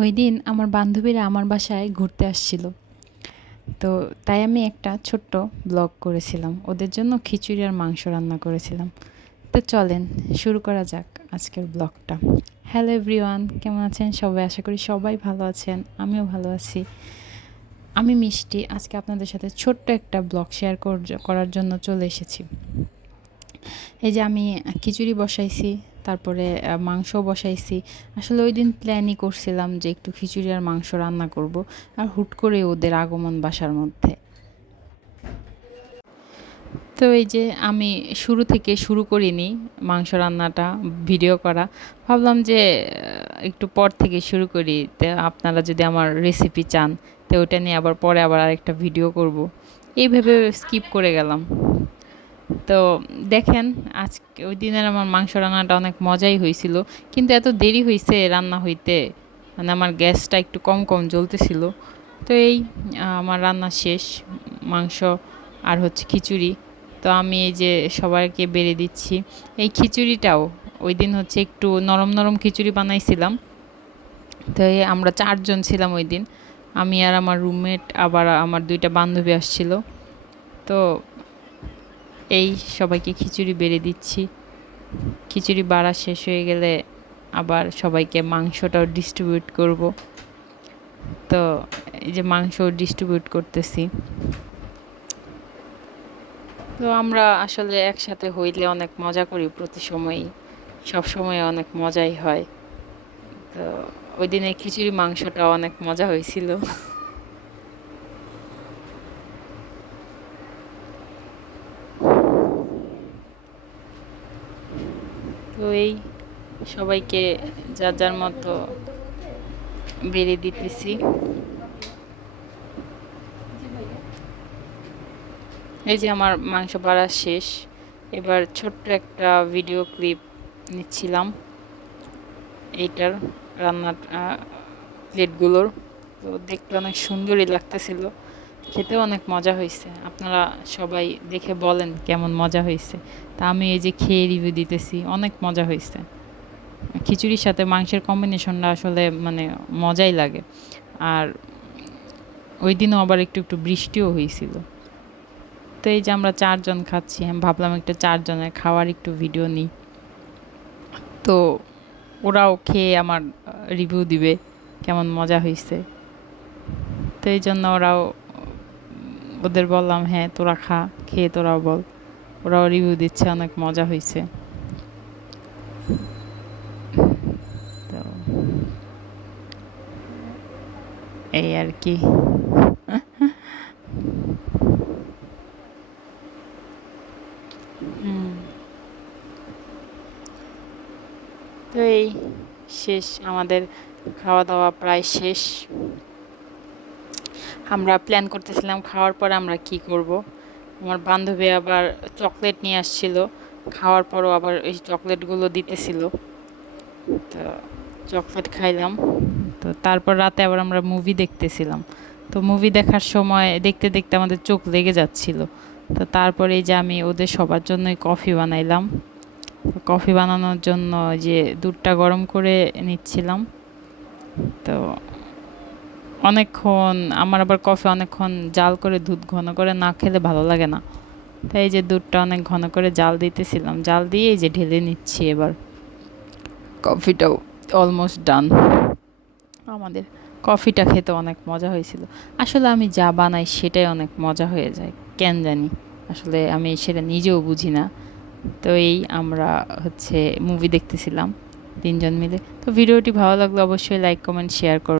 ওই দিন আমার বান্ধবীরা আমার বাসায় ঘুরতে আসছিল। তো তাই আমি একটা ছোট্ট ব্লগ করেছিলাম। ওদের জন্য খিচুড়ি আর মাংস রান্না করেছিলাম। তো চলেন, শুরু করা যাক আজকের ব্লগটা। হ্যালো এভরিওয়ান কেমন আছেন সবাই? আশা করি সবাই ভালো আছেন, আমিও ভালো আছি। আমি মিষ্টি, আজকে আপনাদের সাথে ছোট্ট একটা ব্লগ শেয়ার করার জন্য চলে এসেছি। এই যে আমি খিচুড়ি বসাইছি তারপরে মাংস বসাইছি। আসলে ওই দিন প্ল্যানই করছিলাম যে একটু খিচুড়ি আর মাংস রান্না করব আর হুট করে ওদের আগমন বাসার মধ্যে। তো এই যে আমি শুরু থেকে শুরু করিনি মাংস রান্নাটা ভিডিও করা। ভাবলাম যে একটু পর থেকে শুরু করি। তো আপনারা যদি আমার রেসিপি চান, তো ওটা নিয়ে আবার পরে আবার আরেকটা ভিডিও করব। এইভাবে স্কিপ করে গেলাম। তো দেখেন, আজকে ওই দিনের আমার মাংস রান্নাটা অনেক মজাই হয়েছিল, কিন্তু এত দেরি হয়েছে রান্না হইতে। মানে আমার গ্যাসটা একটু কম কম জ্বলতেছিল। তো এই আমার রান্না শেষ, মাংস আর হচ্ছে খিচুড়ি। তো আমি এই যে সবাইকে বেড়ে দিচ্ছি। এই খিচুড়িটাও, ওই দিন হচ্ছে একটু নরম নরম খিচুড়ি বানাইছিলাম। তো আমরা চারজন ছিলাম ওই দিন। আমি আর আমার রুমমেট, আবার আমার দুইটা বান্ধবী আসছিল। তো এই, সবাইকে খিচুড়ি বেড়ে দিচ্ছি। খিচুড়ি বাড়া শেষ হয়ে গেলে আবার সবাইকে মাংসটাও ডিস্ট্রিবিউট করব। তো, এই যে মাংস ডিস্ট্রিবিউট করতেছি। তো আমরা আসলে একসাথে হইলে অনেক মজা করি প্রতি সময়ই। সব সময় অনেক মজাই হয়। তো, ওই দিনে খিচুড়ি মাংসটা অনেক মজা হয়েছিল। তো এই সবাইকে যার যার মতো বেড়ে দিতেছি। এই যে আমার মাংস বাড়া শেষ। এবার ছোট্ট একটা ভিডিও ক্লিপ নিচ্ছিলাম। এইটার রান্নার প্লেটগুলোর তো দেখতে অনেক সুন্দরই লাগতেছিল। খেতেও অনেক মজা হয়েছে। আপনারা সবাই দেখে বলেন কেমন মজা হয়েছে। তা আমি এই যে খেয়ে রিভিউ দিতেছি, অনেক মজা হয়েছে। খিচুড়ির সাথে মাংসের কম্বিনেশনটা আসলে মানে মজাই লাগে। আর ওই দিনও আবার একটু একটু বৃষ্টিও হয়েছিল। তো এই যে আমরা চারজন খাচ্ছি, আমি ভাবলাম একটা চারজনের খাওয়ার একটু ভিডিও নিই। তো ওরাও খেয়ে আমার রিভিউ দিবে, কেমন মজা হয়েছে। তো এই জন্য ওরাও ওদের বললাম হ্যাঁ তোরা খা, খেয়ে তোরাও বল। ওরাও রিভিউ দিচ্ছে, অনেক মজা হয়েছে তো এই আর কি। তো এই, শেষ। আমাদের খাওয়া দাওয়া প্রায় শেষ। আমরা প্ল্যান করতেছিলাম খাওয়ার পর আমরা কি করব। আমার বান্ধবী আবার চকলেট নিয়ে আসছিল, খাওয়ার পরও আবার এই চকলেটগুলো দিতেছিল। তো চকলেট খাইলাম। তো তারপর রাতে আবার আমরা মুভি দেখতেছিলাম। তো মুভি দেখার সময় দেখতে দেখতে আমাদের চোখ লেগে যাচ্ছিল। তো তারপরে যে আমি ওদের সবার জন্যই কফি বানাইলাম। কফি বানানোর জন্য যে দুধটা গরম করে নিচ্ছিলাম। তো অনেকক্ষণ, আমার আবার কফি অনেকক্ষণ জাল করে দুধ ঘন করে না খেলে ভালো লাগে না। তাই যে দুধটা অনেক ঘন করে জাল দিতেছিলাম, জাল দিয়ে যে ঢেলে নিচ্ছি এবার। কফিটাও অলমোস্ট ডান আমাদের কফিটা খেতে অনেক মজা হয়েছিল। আসলে আমি যা বানাই সেটাই অনেক মজা হয়ে যায়, কেন জানি? আসলে আমি সেটা নিজেও বুঝি না। তো এই আমরা হচ্ছে মুভি দেখতেছিলাম, তিনজন মিলে। তো ভিডিওটি ভালো লাগলে অবশ্যই লাইক কমেন্ট শেয়ার করো।